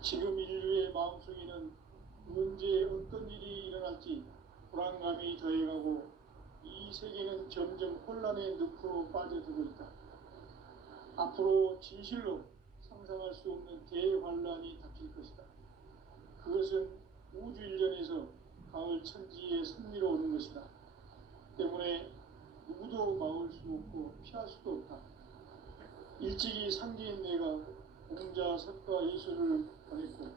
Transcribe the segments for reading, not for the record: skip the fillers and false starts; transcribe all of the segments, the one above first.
지금 인류의 마음속에는 언제 어떤 일이 일어날지 불안감이 더해가고 이 세계는 점점 혼란의 늪으로 빠져들고 있다. 앞으로 진실로 상상할 수 없는 대환란이 닥칠 것이다. 그것은 우주 일련에서 가을 천지의 섭리로 오는 것이다. 때문에 누구도 막을 수 없고 피할 수도 없다. 일찍이 상계인 내가 공자, 석가, 예수를 보냈고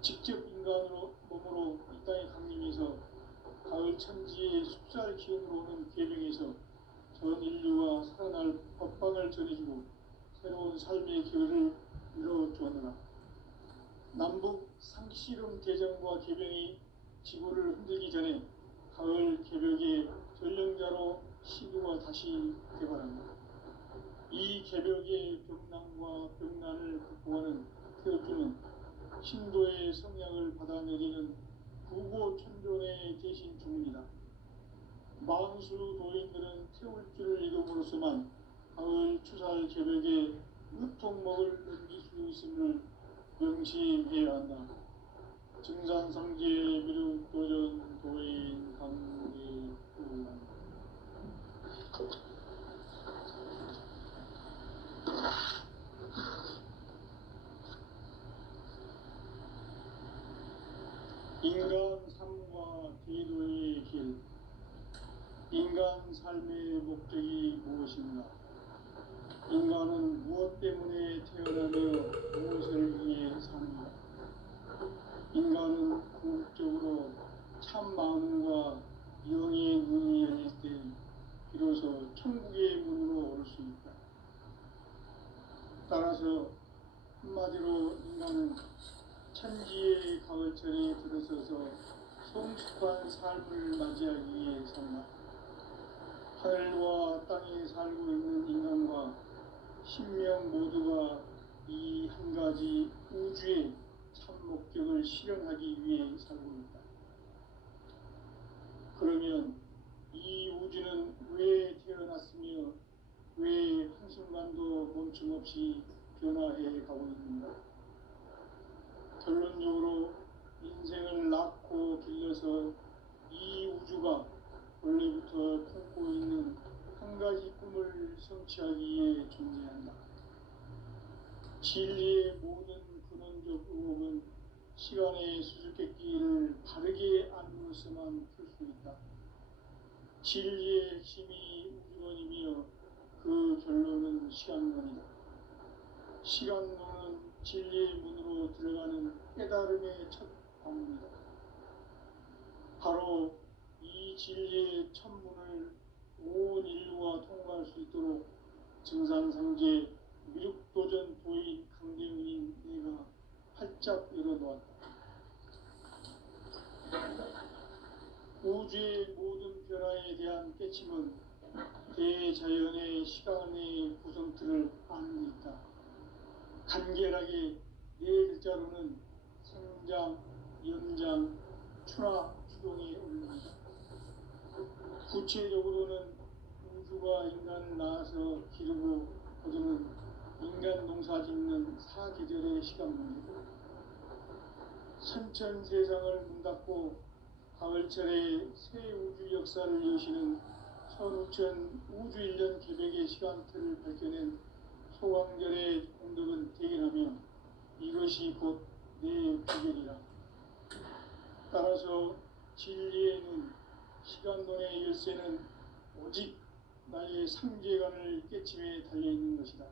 직접 인간으로 몸으로 이 땅에 강림해서 가을 천지의 숲살 기운으로 오는 계명에서 전 인류와 살아날 법방을 전해주고 새로운 삶의 기회를 이뤄주었느라 남북 상씨름 대전과 개병이 지구를 흔들기 전에 가을 개벽의 전령자로 시구가 다시 개발한다. 이 개벽의 병난과 병난을 극복하는 태엽주는 신도의 성향을 받아내리는 구고천존의 대신 중입니다. 만수 도인들은 태울주를 이름으로서만 가을 추살 개벽에 으통목을 넘길 수 있음을 명심해야 한다. 증산상제 미륵 도전 도인 강대우 인간 삶과 기도의 길. 인간 삶의 목적이 무엇인가? 인간은 무엇 때문에 태어나며 무엇을 위해 사는가? 인간은 궁극적으로 참 마음과 영의 눈이 열릴 때 비로소 천국의 문으로 올 수 있다. 따라서 한마디로 인간은 천지의 가을철에 들어서서 성숙한 삶을 맞이하기 위해 산다. 하늘과 땅에 살고 있는 인간과 신명 모두가 이 한 가지 우주의 참 목적을 실현하기 위해 살고 있다. 그러면 이 우주는 왜 태어났으며 왜 한순간도 멈춤없이 변화해 가고 있는가? 결론적으로 인생을 낳고 길러서 이 우주가 원래부터 품고 있는 한 가지 꿈을 성취하기 위해 존재한다. 진리의 모든 근원적 의혹은 시간의 수수께끼를 바르게 안으로서만 풀 수 있다. 진리의 핵심이 우주론이며 그 결론은 시간론이다. 시간론은 진리의 문으로 들어가는 깨달음의 첫 방문이다. 바로 이 진리의 첫 문을 온 인류가 통과할 수 있도록 증산상제 미륵도전 도인 강대훈인 내가 활짝 열어놓았다. 우주의 모든 변화에 대한 깨침은 대자연의 시간의 구성틀을 아는 데 있다. 간결하게 네 글자로는 생장, 연장, 추나 추동에 올립니다. 구체적으로는 우주가 인간을 낳아서 기르고 거두는 인간 농사 짓는 사계절의 시간 문제고, 선천 세상을 문 닫고 가을철에 새 우주 역사를 여시는 선우천 우주 1년 개벽의 시간틀을 밝혀낸 소광절의 공덕은 대견하며 이것이 곧 내 비결이라. 따라서 진리의 눈, 시간론의 열쇠는 오직 나의 상제관을 깨침에 달려있는 것이다.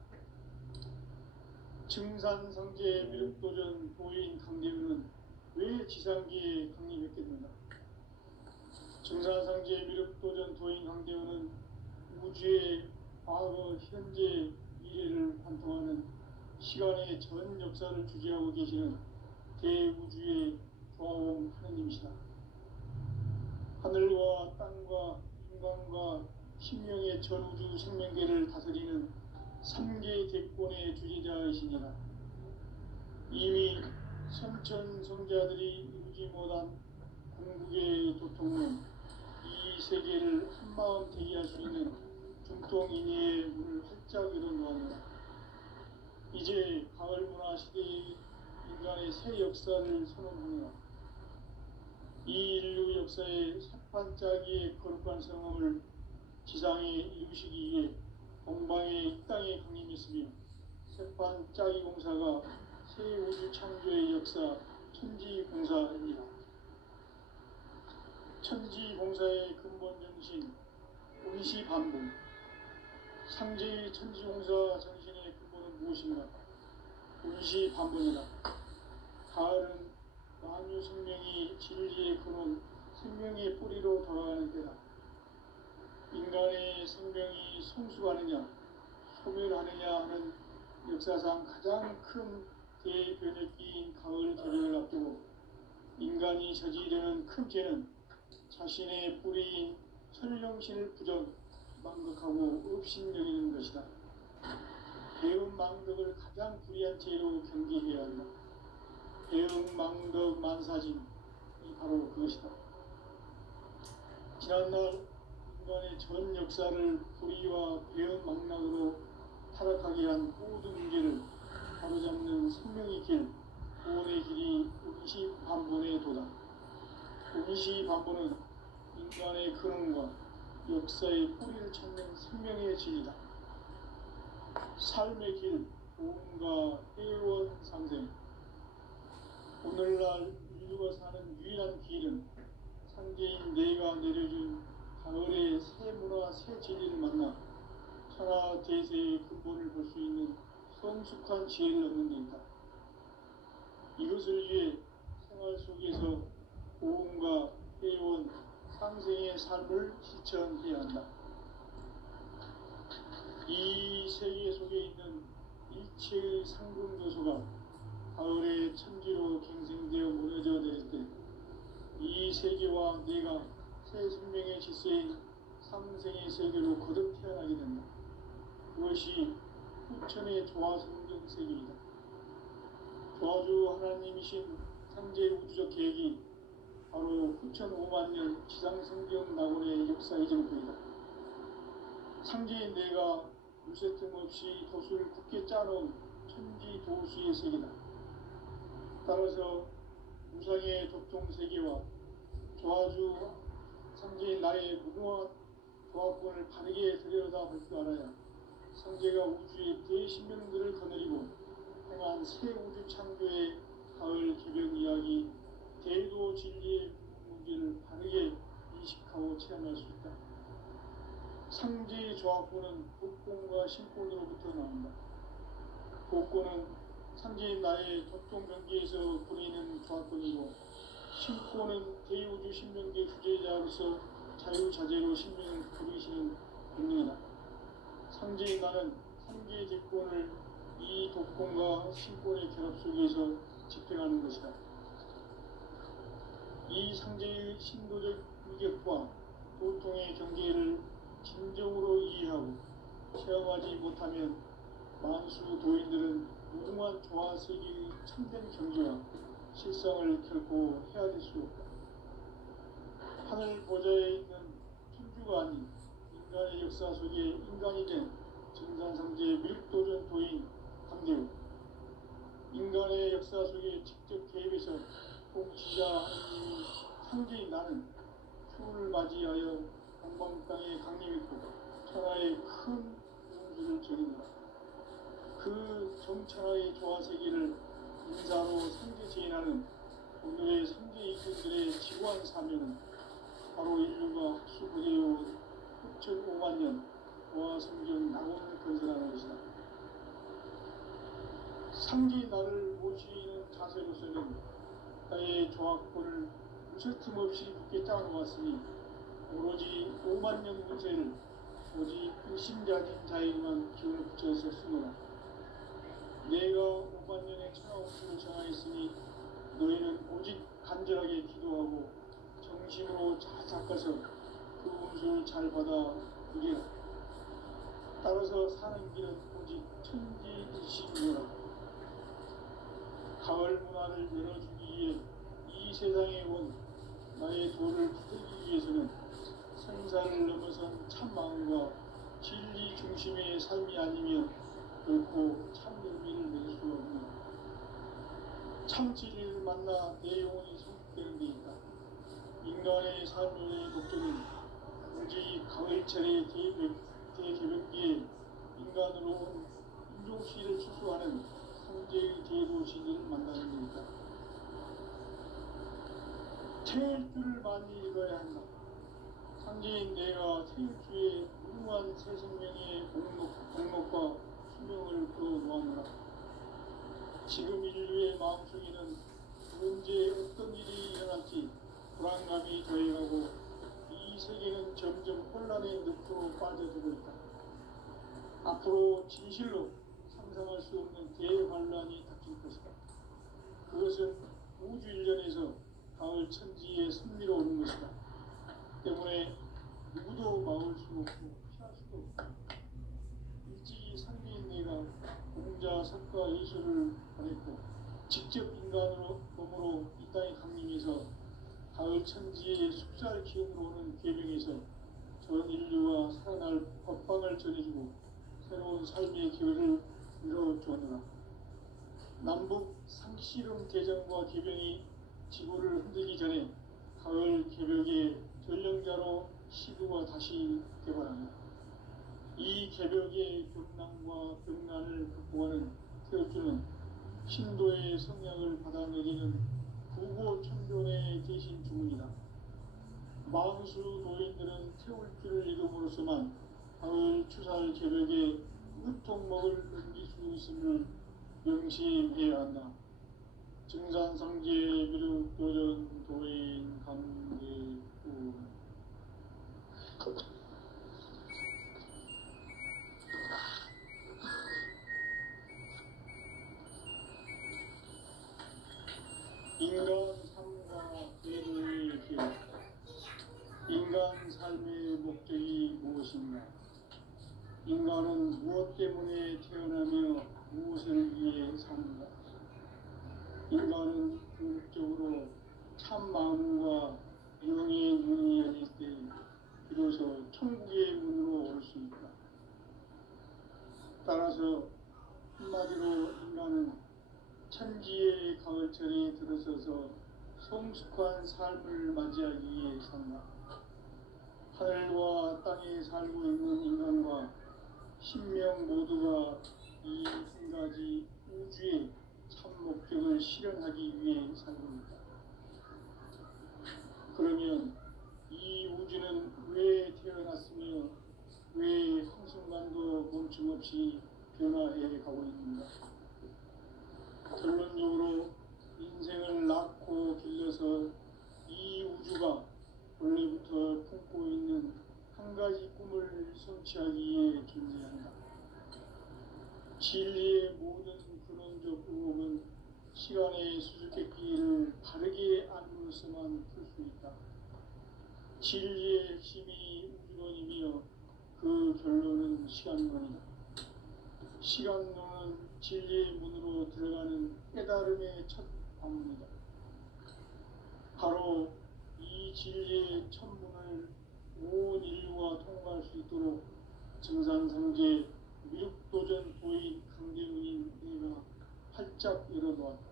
증산상제 미륵도전 도인 강대훈은 왜 지상기에 강림했겠는가? 증산상제 미륵도전 도인 강대훈은 우주의 과거, 현재, 미래를 관통하는 시간의 전 역사를 주재하고 계시는 대우주의 조화원 하느님이시다. 하늘과 땅과 인간과 신명의 전우주 생명계를 다스리는 3개 대권의 주재자이시니라. 이미 선천성자들이 이루지 못한 궁극의 도통은 이 세계를 한마음 되게 할 수 있는 중통인의의 문을 활짝 열어놓았노라. 이제 가을 문화 시대의 인간의 새 역사를 선언하며 이 인류 역사의 새반짝이의 거룩한 성함을 지상에 이루시기 위해 동방의 이 땅에 강림했으며 새반짝이 공사가 새 우주 창조의 역사 천지공사입니다. 천지공사의 근본 정신 운시반복. 상제의 천지공사 정신의 근본은 무엇인가? 운시반복이다. 가을은 만유 생명이 진리의 근원, 생명의 뿌리로 돌아가는 때다. 인간의 생명이 성숙하느냐, 소멸하느냐 하는 역사상 가장 큰 대변혁기인 가을 개벽을 앞두고 인간이 저지르는 큰 죄는 자신의 뿌리인 천령신을 부정, 망극하고 업신여기는 것이다. 배은망덕을 가장 불의한 죄로 경계해야 한다. 배은망덕 만사진이 바로 그것이다. 지난날 인간의 전 역사를 불의와 배은망락으로 타락하게 한 모든 문제를 바로잡는 생명의 길, 구원의 길이 운시반본의 도다. 운시반본은 인간의 근원과 역사의 뿌리를 찾는 생명의 진리다. 삶의 길, 도움과 회원 상생. 오늘날 인류가 사는 유일한 길은 상제인 내가 내려준 가을의 새 문화, 새 진리를 만나 천하 대세의 근본을 볼 수 있는 성숙한 지혜를 얻는 데 있다. 이것을 위해 생활 속에서 보험과 회원, 상생의 삶을 실천해야 한다. 이 세계 속에 있는 일체의 상금 요소가 가을의 천지로 갱생되어 무너져 내릴 때 이 세계와 내가 새 생명의 질서인 상생의 세계로 거듭 태어나게 된다. 그것이 후천의 조화성경 세계이다. 조화주 하나님이신 상제 우주적 계획이 바로 후천 5만 년 지상성경 낙원의 역사 이정표이다. 상제인 내가 무쇠틈 없이 돛을 굳게 짜놓은 천지 도수의 세계다. 따라서 무상의 도통 세계와 조화주 상제인 나의 무궁한 조합권을 바르게 들여다볼 줄 알아야 상제가 우주의 대신명들을 거느리고 행한 새 우주 창조의 가을 개벽 이야기, 대도 진리의 문제를 바르게 인식하고 체험할 수 있다. 상제의 조합권은 복권과 신권으로부터 나온다. 복권은 상제인 나의 도통 경계에서 부리는 조합권이고, 신권은 대우주 신명계 주제자로서 자유자재로 신명을 부리시는 본능이다. 상제인 나는 상제의 대권을 이 독권과 신권의 결합 속에서 집행하는 것이다. 이 상제의 신도적 위격과 도통의 경계를 진정으로 이해하고 체험하지 못하면 만수 도인들은 무궁한 조화세계의 참된 경지와 실상을 결코 헤아릴 수 없다. 하늘 보좌에 있는 천주가 아닌 인간의 역사 속에 인간이 된 증산상제의 밀도전 도인 강대우, 인간의 역사 속에 직접 개입해서 통치자 하느님이 상제인 나는 추운을 맞이하여 동방 땅에 강림했고 천하의 큰 운수를 전인다. 그 정천하의 조화세계를 인사로 상제 제인하는 오늘의 상제 이꾼들의 지구한 사명은 바로 인류가 학수고대해온 후천 5만 년 조화성경 낙원을 건설하는 것이다. 상제인 나를 모시는 자세로서는 나의 조합권을 무쇠 틈 없이 굳게 짜놓았으니 오로지 5만 년 운세를 오직 일심자진 자에게만 기운을 붙여서 쓰노라. 내가 5만 년의 천하 운수를 정하였으니 너희는 오직 간절하게 기도하고 정심으로 잘 닦아서 그 운수를 잘 받아 누리라. 따라서 사는 길은 오직 천지일심이라. 가을 문화를 열어주기 위해 이 세상에 온 나의 도를 받기 위해서는 생사를 넘어선 참마음과 진리 중심의 삶이 아니면 결코 참 의미를 낼 수 없는 삼칠이를 만나 내 영혼이 성숙되는 데 있다. 인간의 삶의 목적은 오직 가을철의 대개벽기에 인간으로 온 인종시를 추수하는 성제의 대도시를 만나는 데 있다. 태일 줄을 많이 읽어야 한다. 상제인 내가 태일주의 무궁한 새 생명의 공목과 수명을 끌어놓았노라. 지금 인류의 마음속에는 언제 어떤 일이 일어날지 불안감이 더해가고 이 세계는 점점 혼란의 늪으로 빠져들고 있다. 앞으로 진실로 상상할 수 없는 대환란이 닥칠 것이다. 그것은 우주 일련에서 가을 천지의 섭리로 오는 것이다. 때문에 누구도 막을 수 없고 피할 수도 없다. 일찍이 상대인 내가 공자, 석가, 예수를 보냈고 직접 인간으로 몸으로 이 땅에 강림해서 가을 천지의 숙살 기운으로 오는 계명에서 전 인류와 살아날 법방을 전해주고 새로운 삶의 기회를 이뤄주었노라. 남북 상씨름 대전과 개병이 지구를 흔들기 전에 가을 개벽의 전령자로 시구가 다시 개발한다. 이 개벽의 격난과 병난을 극복하는 태엽주는 신도의 성약을 받아내리는 구고천존의 대신 주문이다. 만수 노인들은 태울주를 읽음으로써만 가을 추살 개벽에 무통목을 넘길 수 있음을 명심해야 한다. 증산상제 미륵 도전 도인 감계우 인간 삶과 대도의 길. 인간 삶의 목적이 무엇인가? 인간은 무엇 때문에 태어나며 무엇을 위해 사는가? 인간은 궁극적으로 참 마음과 영의 눈이 열릴 때 비로소 천국의 문으로 올 수 있다. 따라서 한마디로 인간은 천지의 가을철에 들어서서 성숙한 삶을 맞이하기 위해 산다. 하늘과 땅에 살고 있는 인간과 신명 모두가 이 한 가지 우주의 참 목적을 실현하기 위해 살고 있다. 그러면 이 우주는 왜 태어났으며 왜 한순간도 멈춤없이 변화해 가고 있는가? 결론적으로 인생을 낳고 길러서 이 우주가 원래부터 품고 있는 한 가지 꿈을 성취하기 위해 존재한다. 진리의 모든 근원적 의혹은 시간의 수수께끼를 바르게 알므로서만 풀 수 있다. 진리의 핵심이 우주론이며 그 결론은 시간론이다. 시간론은 진리의 문으로 들어가는 깨달음의 첫 방문이다. 바로 이 진리의 첫 문을 온 인류가 통과할 수 있도록 증산상제 미륵도전 도인 강대문인 내가 활짝 열어놓았다.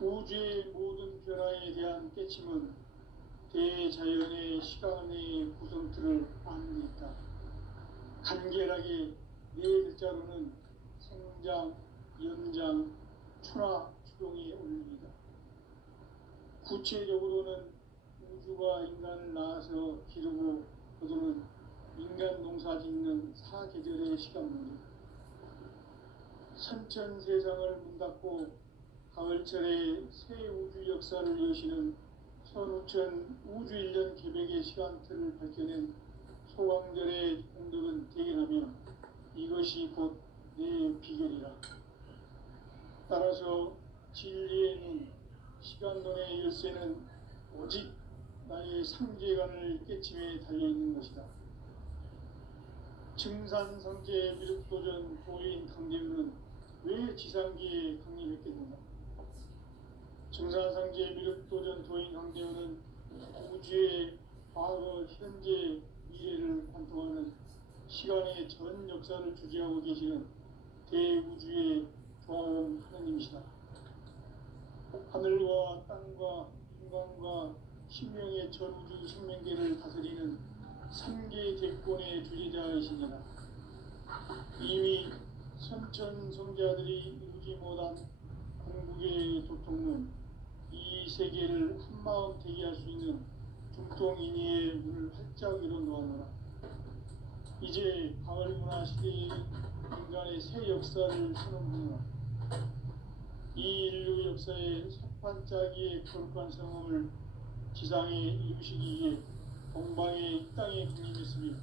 우주의 모든 변화에 대한 깨침은 대자연의 시간의 구성틀을 아는 데 있다. 간결하게 네 글자로는 생장, 연장, 추나 추동의 원리이다. 구체적으로는 우주가 인간을 낳아서 기르고 거두는 인간 농사 짓는 사계절의 시간문이다. 선천세상을 문닫고 가을철에 새 우주 역사를 여시는 선우천 우주일년 개벽의 시간틀을 밝혀낸 소광절의 공덕은 대견하며 이것이 곧 내 비결이라. 따라서 진리의 눈, 시간론의 열쇠는 오직 나의 상제관을 깨침에 달려있는 것이다. 증산상제 미륵도전 도인 강대우는 왜 지상기에 강림했겠는가? 증산상제 미륵도전 도인 강대우는 우주의 과거, 현재, 미래를 관통하는 시간의 전 역사를 주재하고 계시는 대우주의 조화로운 하느님이시다. 하늘과 땅과 인간과 신명의 전우주 생명계를 다스리는 삼계 대권의 주제자이시니라. 이미 선천성자들이 이루지 못한 궁극의 도통은 이 세계를 한마음 되게 할 수 있는 중통인의의 문을 활짝 열어놓았노라. 이제 가을 문화 시대에 인간의 새 역사를 선언하노라. 이 인류 역사의 석판짜기의 거룩한 성험을 지상에 이루시기 위해 동방의 이 땅에 군림했으며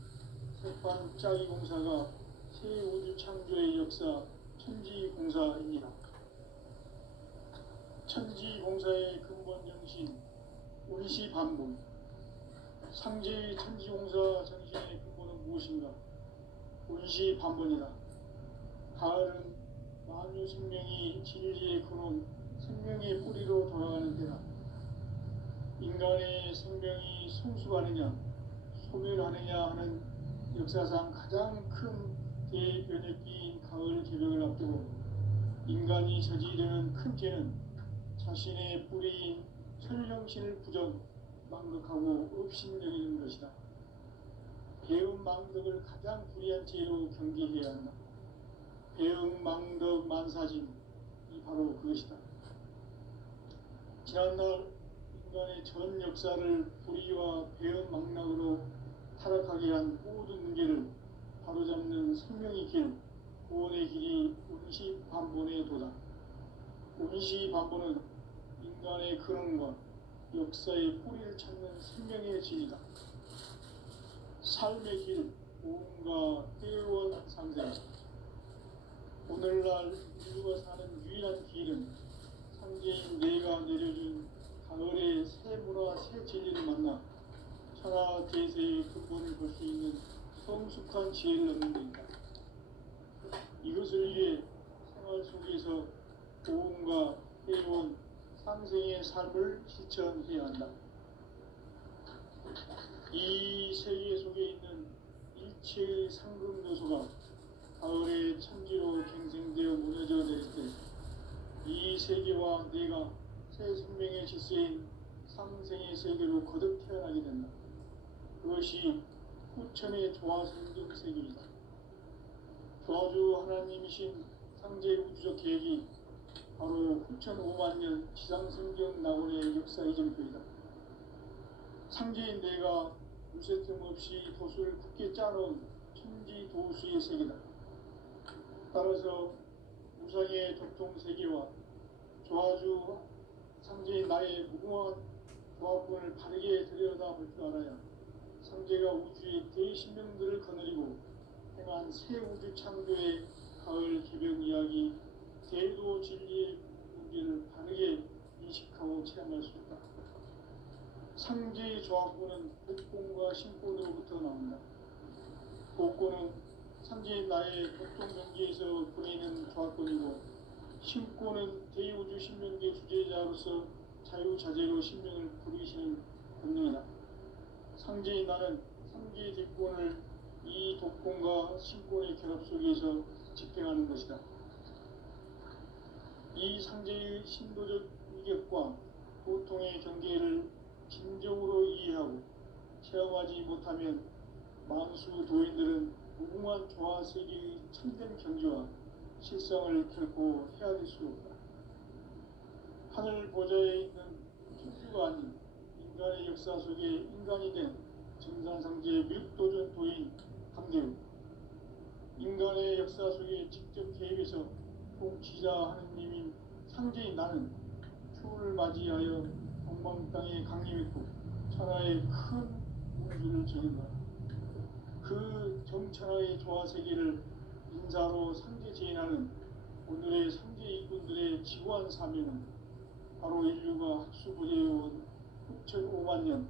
석판짜기 공사가 새 우주 창조의 역사 천지공사입니다. 천지공사의 근본 정신 운시반본. 상제의 천지공사 정신의 근본은 무엇인가? 운시반본이다. 가을은 만유 생명이 진리의 근원, 생명의 뿌리로 돌아가는 때다. 인간의 생명이 성숙하느냐, 소멸하느냐 하는 역사상 가장 큰 대변혁기인 가을 개벽을 앞두고 인간이 저지르는 큰 죄는 자신의 뿌리인 천령신을 부정, 망극하고 업신여기는 것이다. 배은망덕을 가장 불의한 죄로 경계해야 한다. 배은망덕 만사짐이 바로 그것이다. 지난날 인간의 전 역사를 불의와 배은망락으로 타락하게 한 모든 문제를 바로잡는 생명의 길, 구원의 길이 운시반본의 도다. 운시반본은 인간의 근원과 역사의 뿌리를 찾는 생명의 진이다. 삶의 길, 고음과 회원 상생. 오늘날 인류가 사는 유일한 길은 상제인 내가 내려준 가을의 새 문화, 새 진리를 만나 천하 대세의 근본을 볼 수 있는 성숙한 지혜를 얻는 데이다. 이것을 위해 생활 속에서 고음과 회원, 상생의 삶을 실천해야 한다. 이 세계 속에 있는 일체의 상금 요소가 가을의 천지로 갱생되어 무너져 내릴 때 이 세계와 내가 새 생명의 질서인 상생의 세계로 거듭 태어나게 된다. 그것이 후천의 조화성경 세계이다. 조화주 하나님이신 상제 우주적 계획이 바로 후천 5만년 지상성경 낙원의 역사 이전표이다. 상제인 내가 무쇠틈 없이 도수를 굳게 짜놓은 천지 도수의 세계다. 따라서 무상의 도통 세계와 조화주 상제인 나의 무궁한 조합군을 바르게 들여다볼 줄 알아야 상제가 우주의 대신명들을 거느리고 행한 새 우주 창조의 가을 개벽 이야기, 대도 진리의 문제를 바르게 인식하고 체험할 수 있다. 상제의 조합군은 복권과 신권으로부터 나온다. 복권은 상제인 나의 보통 경계에서 보내는 조합권이고, 신권은 대우주 신명계 주제자로서 자유자재로 신명을 부르시는 권능이다. 상제인 나는 상제의 대권을 이 독권과 신권의 결합 속에서 집행하는 것이다. 이 상제의 신도적 위격과 고통의 경계를 진정으로 이해하고 체험하지 못하면 만수 도인들은 무궁한 조화세계의 참된 경지와 실상을 결코 헤아릴 수 없다. 하늘 보좌에 있는 천주가 아닌 인간의 역사 속에 인간이 된 정산상제의 밀도전 도인 강대우, 인간의 역사 속에 직접 개입해서 통치자 하느님인 상제인 나는 추를 맞이하여 동방 땅에 강림했고 천하의 큰 우주를 정인다. 그 정천하의 조화세계를 인사로 상제제인하는 오늘의 상제 일꾼들의 지구한 사명은 바로 인류가 학수부대해온 후천 5만년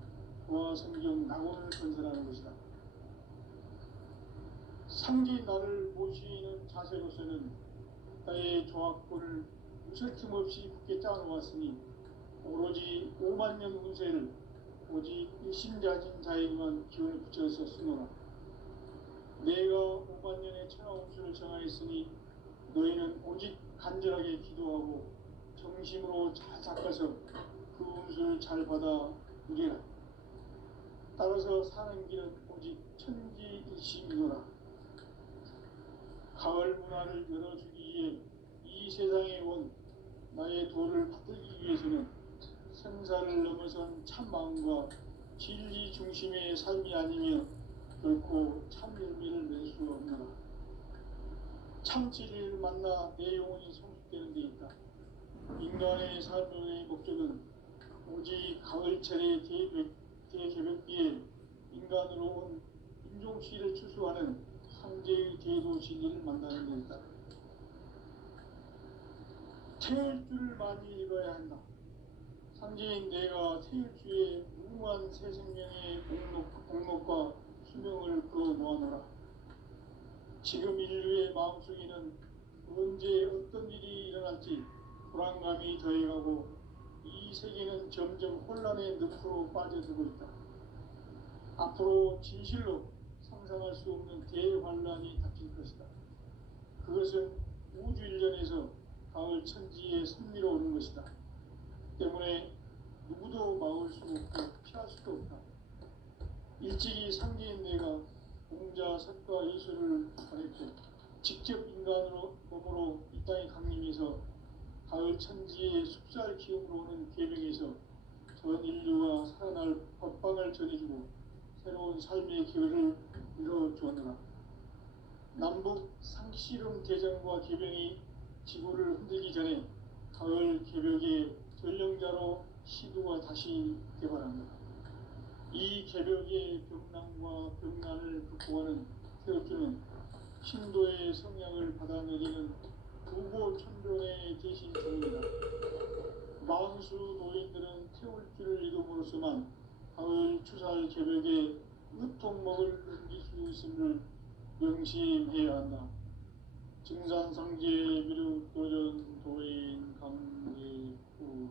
조화성경 낙원을 건설하는 것이다. 상제인 나를 모시는 자세로서는 나의 조합권을 무쇠틈 없이 굳게 짜놓았으니 오로지 5만년 운세를 오직 일심자진 자에게만 기운을 붙여서 쓰노라. 내가 5만년의 천하 운수를 정하였으니 너희는 오직 간절하게 기도하고 정심으로 잘 닦아서 그 운수를 잘 받아 누리라. 따라서 사는 길은 오직 천지일심이노라. 가을 문화를 열어주기 위해 이 세상에 온 나의 도를 받들기 위해서는 생사를 넘어선 참 마음과 진리 중심의 삶이 아니면 결코 참 열매를 낼 수 없노라. 참 진리를 만나 내 영혼이 성숙되는 데 있다. 인간의 삶의 목적은 오직 가을철의 대개벽기에 인간으로 온 인종시를 추수하는 상제의 대도 진리를 만나는 데 있다. 태일주를 많이 읽어야 한다. 상제인 내가 태일주의 무궁한 새 생명의 목록과 수명을 그어 놓아노라. 지금 인류의 마음속에는 언제 어떤 일이 일어날지 불안감이 더해가고 이 세계는 점점 혼란의 늪으로 빠져들고 있다. 앞으로 진실로 상상할 수 없는 대환란이 닥칠 것이다. 그것은 우주 일련에서 가을 천지의 섭리로 오는 것이다. 때문에 누구도 막을 수 없고 피할 수도 없다. 일찍이 상제인 내가 공자, 석가, 예수를 보냈고 직접 인간으로 몸으로 이 땅에 강림해서 가을 천지의 숲살 기운으로 오는 계명에서 전 인류가 살아날 법방을 전해주고 새로운 삶의 기회를 이뤄주었노라. 남북 상씨름 대전과 계병이 지구를 흔들기 전에 가을 개벽의 전령자로 시두가 다시 개발합니다. 이 개벽의 병난과 병난을 극복하는 태엽주는 신도의 성향을 받아내리는 부고천변의 대신 중입니다. 만수 노인들은 태울주를 이름으로서만 가을 추살 개벽에 으통목을 넘길 수 있음을 명심해야 한다. 증산상제 미륵 도전 도인 강제구.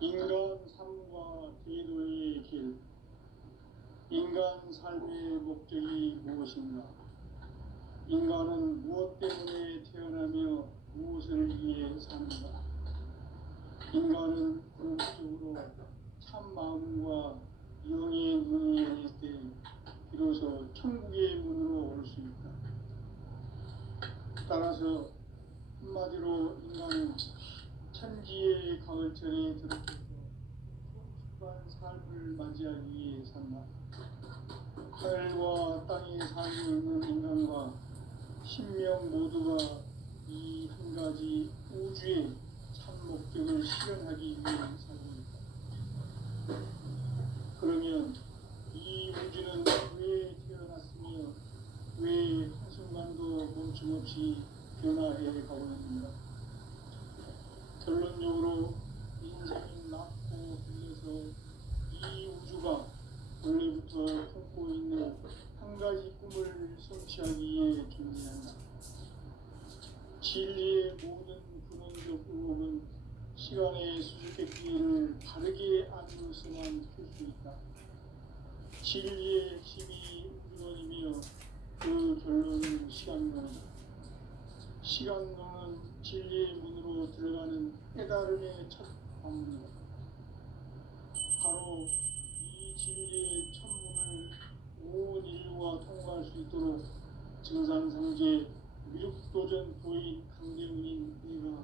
인간 삶과 제도의 길. 인간 삶의 목적이 무엇인가? 인간은 무엇 때문에 태어나며 무엇을 위해 사는가? 인간은 궁극적으로 참 마음과 영의 문이 열릴 때 비로소 천국의 문으로 올 수 있다. 따라서 한마디로 인간은 천지의 가을철에 들어서서 성숙한 삶을 맞이하기 위해 산다. 하늘과 땅에 살고 있는 인간과 신명 모두가 이 한 가지 우주의 참 목적을 실현하기 위해 살고 있다. 그러면 이 우주는 왜 태어났으며 왜 한순간도 멈춤없이 변화해 가고 있는가? 결론적으로 인생이 낳고 빌려서 이 우주가 원래부터 품고 있는 한 가지 꿈을 성취하기 위해 존재한다. 진리의 모든 근원적 의혹은 시간의 수수께끼를 바르게 안으로서만 풀 수 있다. 진리의 핵심이 우주론이며 그 결론은 시간론이다. 시간론은 진리의 문으로 들어가는 깨달음의 첫 방문이다. 바로 이 진리의 천문을 온 인류가 통과할 수 있도록 증산상제 미륵도전 도인 강대훈인 내가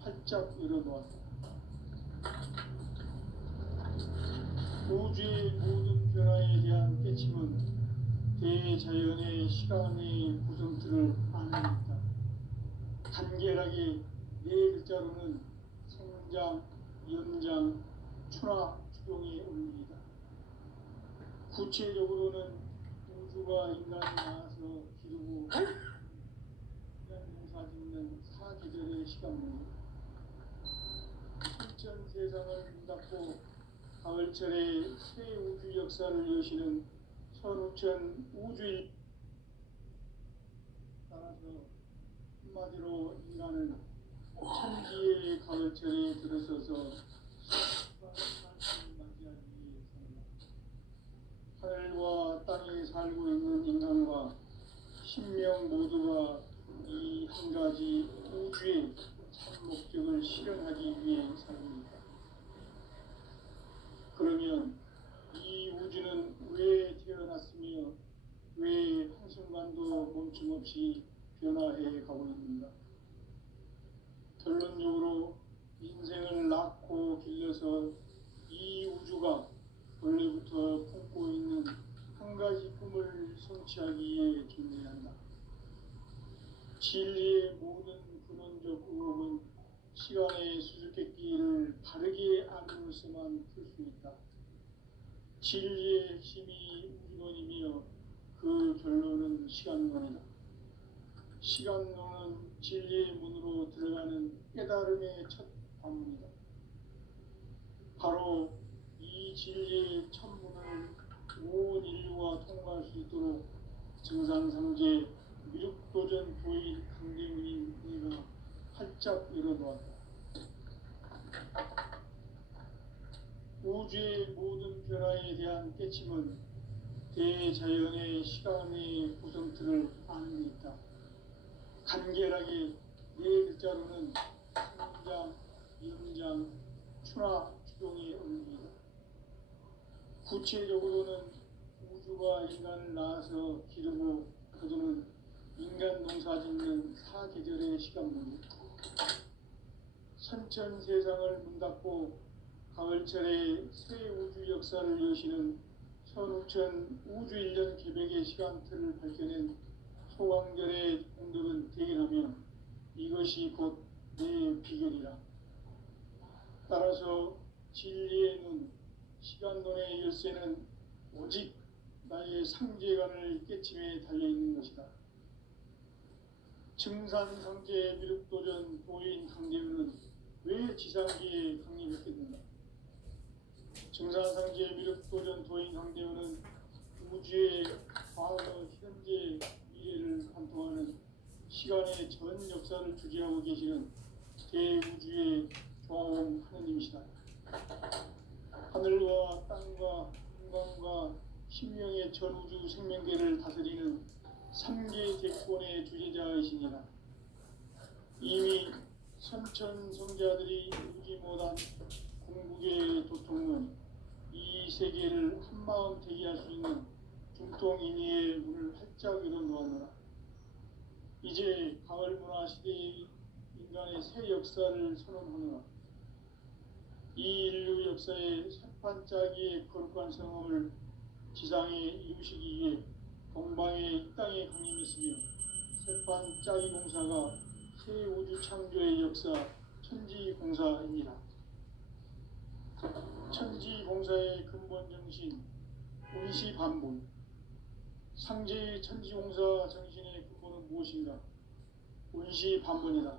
활짝 열어놓았다. 우주의 모든 변화에 대한 깨침은 대자연의 시간의 구성틀을 아닙니다. 간결하게 네 글자로는 생장, 연장, 추나, 추동의 원리이다. 구체적으로는 우주가 인간을 낳아서 기르고 농사 짓는 사계절의 시간입니다. 실전 세상을 문닫고 가을철에 새 우주 역사를 여시는 선우천 우주일. 따라서 한마디로 인간은 천지의 가을철에 들어서서 신명 모두가 이 한 가지 우주의 참 목적을 실현하기 위해 삽니다. 그러면 이 우주는 왜 태어났으며 왜 한순간도 멈춤없이 변화해 가고 있는가? 결론적으로 인생을 낳고 길러서 이 우주가 원래부터 품고 있는 한 가지 꿈을 성취하기 위해 존재한다. 진리의 모든 근원적 의혹은 시간의 수수께끼를 바르게 알므로서만 풀 수 있다. 진리의 핵심이 우주론이며 그 결론은 시간론이다. 시간론은 진리의 문으로 들어가는 깨달음의 첫 관문이다. 바로 이 진리의 첫 문을 온 인류가 통과할 수 있도록 증산상제 미륵도전 도인 강대문인 내가 활짝 열어놓았다. 우주의 모든 변화에 대한 깨침은 대자연의 시간의 구성틀을 아는 데 있다. 간결하게 네 글자로는 성장, 연장, 추나 추동의 원리이다. 구체적으로는 우주가 인간을 낳아서 기르고 거두는 인간 농사 짓는 사계절의 시간문이다. 선천 세상을 문닫고 가을철에 새 우주 역사를 여시는 선우천 우주 1년 개백의 시간틀을 밝혀낸 소광결의 공덕은 대견하며 이것이 곧 내 비결이라. 따라서 진리의 눈, 시간론의 열쇠는 오직 나의 상제관을 깨침에 달려있는 것이다. 증산상제 미륵도전 도인 강대우는 왜 지상기에 강림했겠는가? 증산상제 미륵도전 도인 강대우는 우주의 과거, 현재, 미래를 관통하는 시간의 전 역사를 주재하고 계시는 대우주의 조화원 하느님이시다. 하늘과 땅과 인간과 신명의 전우주 생명계를 다스리는 3계 대권의 주제자이시니라. 이미 선천성자들이 이루지 못한 궁극의 도통은 이 세계를 한마음 되게 할 수 있는 중통인의의 문을 활짝 열어놓았노라. 이제 가을문화 시대의 인간의 새 역사를 선언하노라. 이 인류 역사의 새판짜기의 거룩한 성험을 지상에 이루시기 위해 동방의 이 땅에 강림했으며 새판짜기 공사가 새 우주 창조의 역사 천지공사입니다. 천지공사의 근본 정신 운시반본. 상제의 천지공사 정신의 근본은 무엇인가? 운시반본이다.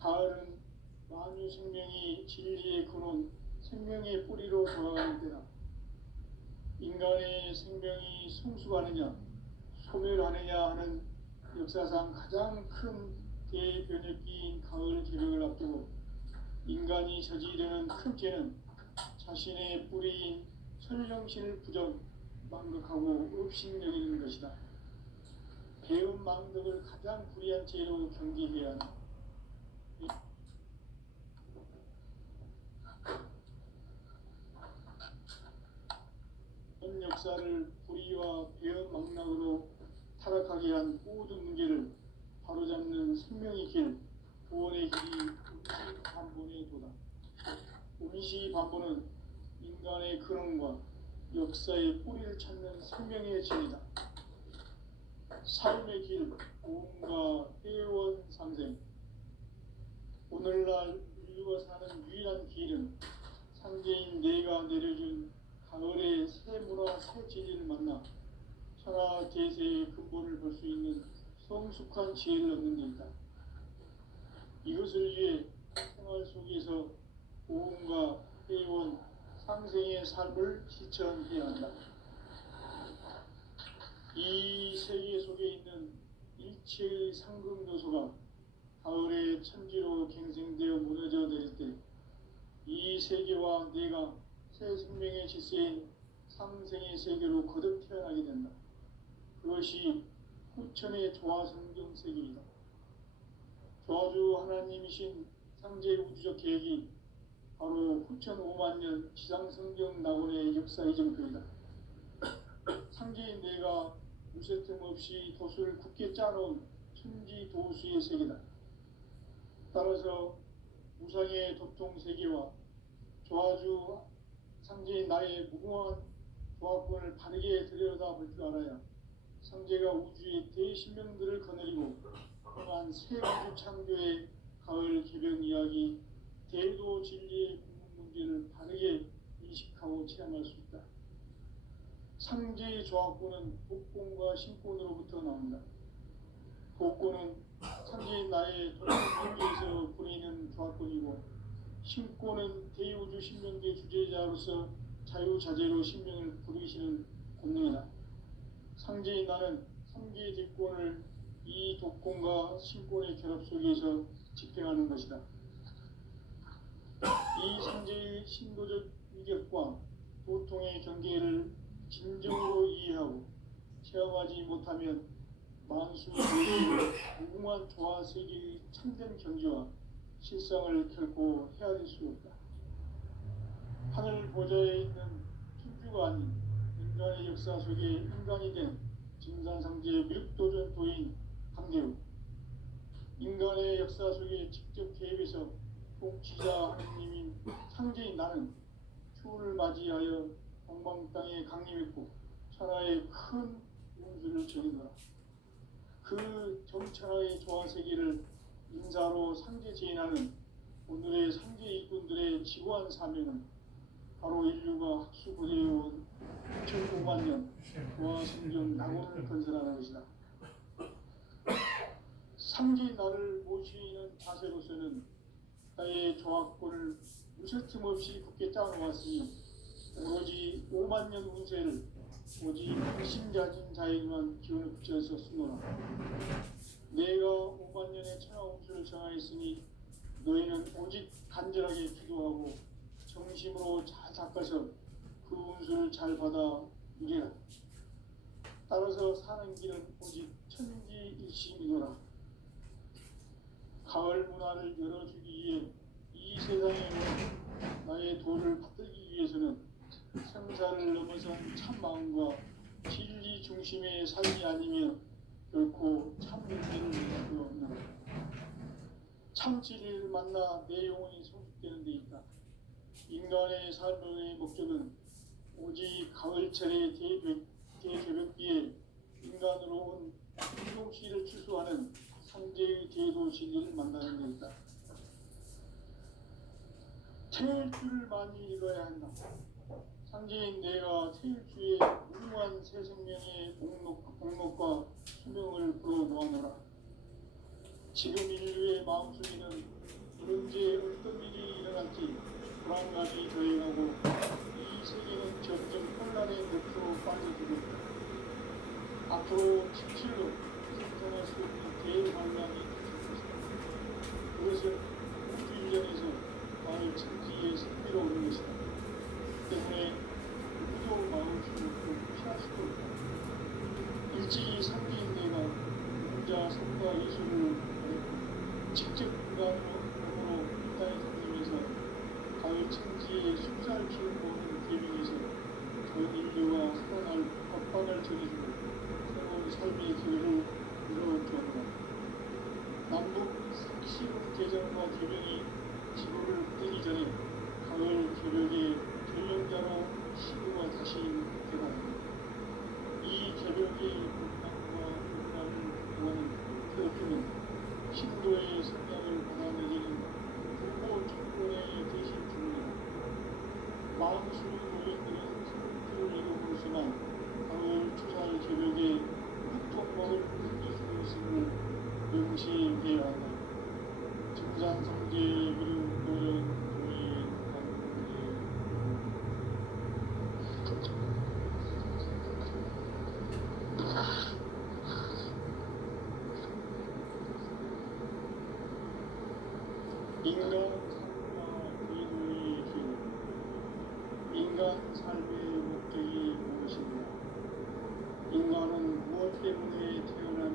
가을은 만유 생명이 진리의 근원, 생명의 뿌리로 돌아가는 때다. 인간의 생명이 성숙하느냐, 소멸하느냐 하는 역사상 가장 큰 대변혁기인 가을 개벽을 앞두고 인간이 저지르는 큰 죄는 자신의 뿌리인 천령신을 부정, 망극하고 업신여기는 것이다. 배운 망덕을 가장 불의한 죄로 경계해야 한다. 전 역사를 불의와 배은 망락으로 타락하게 한 모든 문제를 바로잡는 생명의 길, 구원의 길이 운시반본의 도다. 운시반본은 인간의 근원과 역사의 뿌리를 찾는 생명의 진이다. 삶의 길, 고음과 회원 상생. 오늘날 인류가 사는 유일한 길은 상제인 내가 내려준 가을의 새 문화, 새 진리를 만나 천하 대세의 근본을 볼 수 있는 성숙한 지혜를 얻는 데 있다. 이것을 위해 생활 속에서 고음과 회원, 상생의 삶을 실천해야 한다. 이 세계 속에 있는 일체의 상금 요소가 가을의 천지로 갱생되어 무너져 내릴 때 이 세계와 내가 새 생명의 질서인 상생의 세계로 거듭 태어나게 된다. 그것이 후천의 조화성경 세계이다. 조화주 하나님이신 상제 우주적 계획이 바로 후천 5만 년 지상성경 낙원의 역사 이정표이다. 상제인 내가 무쇠틈 없이 도수를 굳게 짜놓은 천지 도수의 세계다. 따라서 무상의 도통 세계와 조화주 상제인 나의 무궁한 조화권을 바르게 들여다볼 줄 알아야 상제가 우주의 대신명들을 거느리고 행한 새 우주 창조의 가을 개벽 이야기, 대도 진리의 궁극 문제를 바르게 인식하고 체험할 수 있다. 상제의 조화권은 복권과 신권으로부터 나온다. 복권은 상제인 나의 도덕관계에서 보이는 조화권이고, 신권은 대우주 신명계 주제자로서 자유자재로 신명을 부르시는 권능이다. 상제인 나는 3개의 대권을 이 독권과 신권의 결합 속에서 집행하는 것이다. 이 상제의 신도적 위격과 도통의 경계를 진정으로 이해하고 체험하지 못하면 만수의 무궁한 조화 세계의 참된 경지와 실상을 결코 헤아릴 수 없다. 하늘 보좌에 있는 천주가 아닌 인간의 역사 속에 인간이 된 증산상제의 미륵도전도인 강대우, 인간의 역사 속에 직접 개입해서 통치자 하느님인 상제인 나는 추후를 맞이하여 동방 땅에 강림했고 천하의 큰 운수를 전인노라. 그 정천하의 조화세계를 인사로 상제 제인하는 오늘의 상제 일꾼들의 지구한 사명은 바로 인류가 학수고대해온 2005만 년 조화성경 낙원을 건설하는 것이다. 상제인 나를 모시는 자세로서는 나의 조화권을 무쇠틈 없이 굳게 짜놓았으니 오로지 5만 년 운세를 오직 핵심자진 자에게만 기운을 붙여서 쓰노라. 내가 5만 년의 천하 운수를 정하였으니 너희는 오직 간절하게 기도하고 정심으로 잘 닦아서 그 운수를 잘 받아 누리라. 따라서 사는 길은 오직 천지일심이노라. 가을 문화를 열어주기 위해 이 세상에 온 나의 도를 받들기 위해서는 생사를 넘어선 참 마음과 진리 중심의 삶이 아니면 결코 참 문제를 이룰 수 없는 참 진리를 만나 내 영혼이 성숙되는 데 있다. 인간의 삶의 목적은 오직 가을철의 대개벽기에 인간으로 온 운동시를 추수하는 상제의 대도 진리를 만나는 데 있다. 태일주를 많이 읽어야 한다. 상제인 내가 태일주의 무궁한 새 생명의 목록과 수명을 불어놓아노라. 지금 인류의 마음속에는 언제 어떤 일이 일어날지 불안감이 더해가고 이 세계는 점점 혼란의 늪으로 빠져들고 있다. 앞으로 17로 생존할 수 없는 대환란이 닥칠 것이다. 그것은 우주 일련에서 마을 천지의 승리로오는 것이다. 때문에 누구도 마음속을 피할 수도 없다. 일찍이 상제인 내가 혼자 성과 예술을 하였고 직접 인간으로 이 땅에 살면서 가을 천지의 숲살 키워보는 계명에서 전 인류와 살아날 법방을 전해주고 새로운 삶의 기회를 이루어주었노라. 남북 삭시국 개정과 개명이 지구를 뜨기 전에 가을 개벽의 전령자로 시구가 다시 되어간다. 이 개벽의 복당과 복당을 구하는 태어주는 신도의 성장을 받아내리는 불보 정권의 대신 중입니다. 마음수의 노인들은 성필을 이루고서만 가을 추살 개벽의 흑통목을 느낄 수 있음을 명시해야 한다. 증산성제의 미륵 도전 인간 삶과 의도의 길, 인간 삶의 목적이 무엇인가? 인간은 무엇 때문에 태어났는가?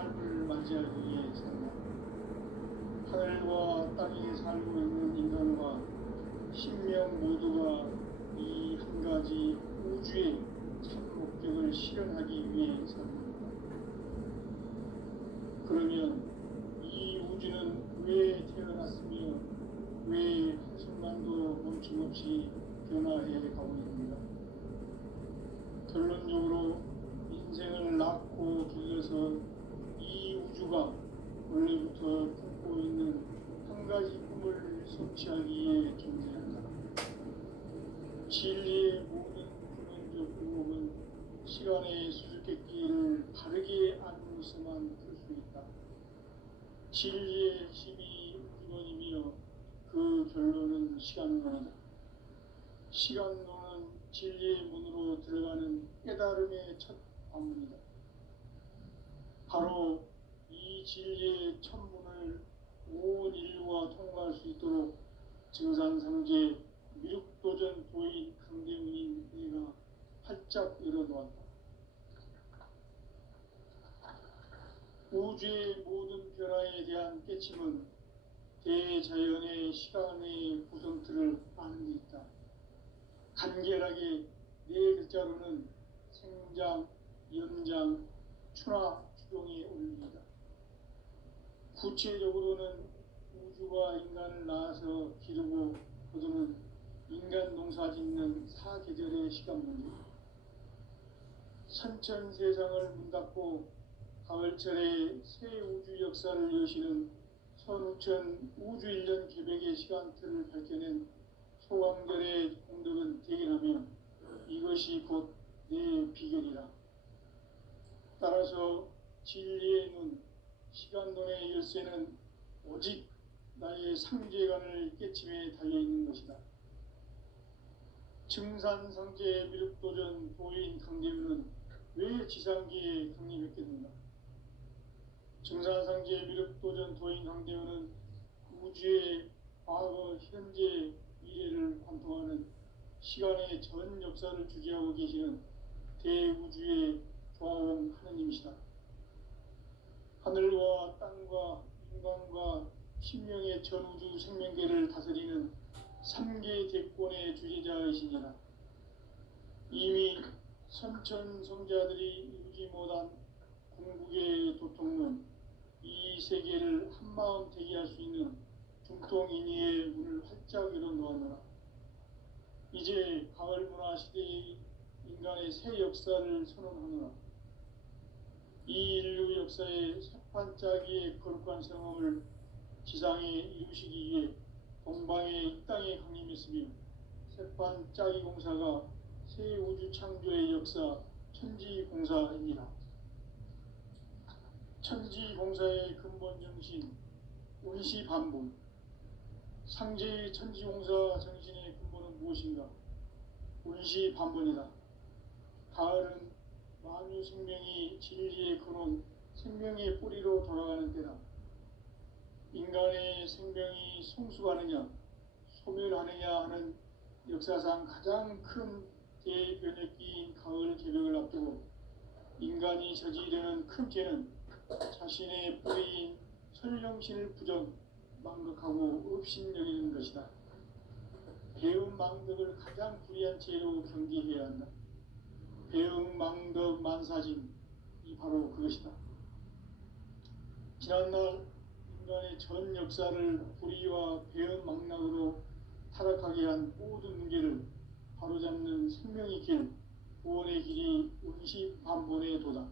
삶을 맞이하기 위해 산다. 하늘과 땅에 살고 있는 인간과 신명 모두가 이 한 가지 우주의 참 목적을 실현하기 위해 삽니다. 그러면 이 우주는 왜 태어났으며 왜 한순간도 멈춤없이 변화해 가고 있는가? 결론적으로 인생을 낳고 길러서 이 우주가 원래부터 품고 있는 한 가지 꿈을 성취하기 위해 존재한다. 진리의 모든 근원적 유혹은 시간의 수수께끼를 바르게 안으로서만 풀 수 있다. 진리의 힘이 우주론이며 그 결론은 시간론이다. 시간론은 진리의 문으로 들어가는 깨달음의 첫 관문이다. 바로 이 진리의 첫 문을 온 인류가 통과할 수 있도록 증산상제 미륵도전 도인 강대문인 내가 활짝 열어놓았다. 우주의 모든 변화에 대한 깨침은 대자연의 시간의 구성틀을 아는 데 있다. 간결하게 네 글자로는 생장, 연장, 추나 추동의 원리이다. 구체적으로는 우주가 인간을 낳아서 기르고 거두는 인간 농사 짓는 사계절의 시간 문제, 선천 세상을 문 닫고 가을철에 새 우주 역사를 여시는 선우천 우주 1년 계백의 시간틀을 밝혀낸 소광결의 공덕은 대견하며 이것이 곧 내 비결이라. 따라서 진리의 눈, 시간론의 열쇠는 오직 나의 상제관을 깨침에 달려있는 것이다. 증산상제 미륵도전 도인 강대문은 왜 지상계에 강림했겠는가? 증산상제 미륵도전 도인 강대문은 우주의 과거, 현재, 미래를 관통하는 시간의 전 역사를 주재하고 계시는 대우주의 조화원 하느님이시다. 하늘과 땅과 인간과 신명의 전우주 생명계를 다스리는 3계 대권의 주재자이시니라. 이미 선천성자들이 이루지 못한 궁극의 도통론, 이 세계를 한마음 대기할 수 있는 중통인의의 문을 활짝 열어놓았노라. 이제 가을 문화 시대의 인간의 새 역사를 선언하노라. 이 인류 역사의 새판짜기의 거룩한 성험을 지상에 이루시기 위해 동방의 이 땅에 강림했으며 새판짜기 공사가 새 우주 창조의 역사 천지공사입니다. 천지공사의 근본 정신 운시반본, 상제의 천지공사 정신의 근본은 무엇인가? 운시반본이다. 가을은 만유 생명이 진리의 근원, 생명의 뿌리로 돌아가는 때다. 인간의 생명이 성숙하느냐, 소멸하느냐 하는 역사상 가장 큰 대변혁기인 가을 개벽을 앞두고 인간이 저지르는 큰 죄는 자신의 뿌리인 설령신을 부정, 망각하고 업신여기는 것이다. 배움 망덕을 가장 불의한 죄로 경계해야 한다. 배움 망덕 만사진, 이 바로 그것이다. 지난날 인간의 전 역사를 불의와 배움 망락으로 타락하게 한 모든 문제를 바로잡는 생명의 길, 구원의 길이 운시반본의 도다.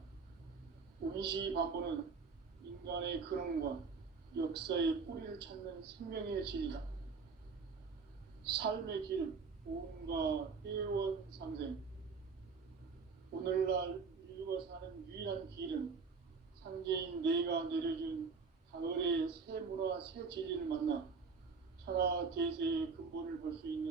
운시반본은 인간의 근원과 역사의 뿌리를 찾는 생명의 진리다. 삶의 길, 보험과 회원 상생. 오늘날 인류가 사는 유일한 길은 상제인 내가 내려준 가을의 새 문화, 새 진리를 만나 천하 대세의 근본을 볼 수 있는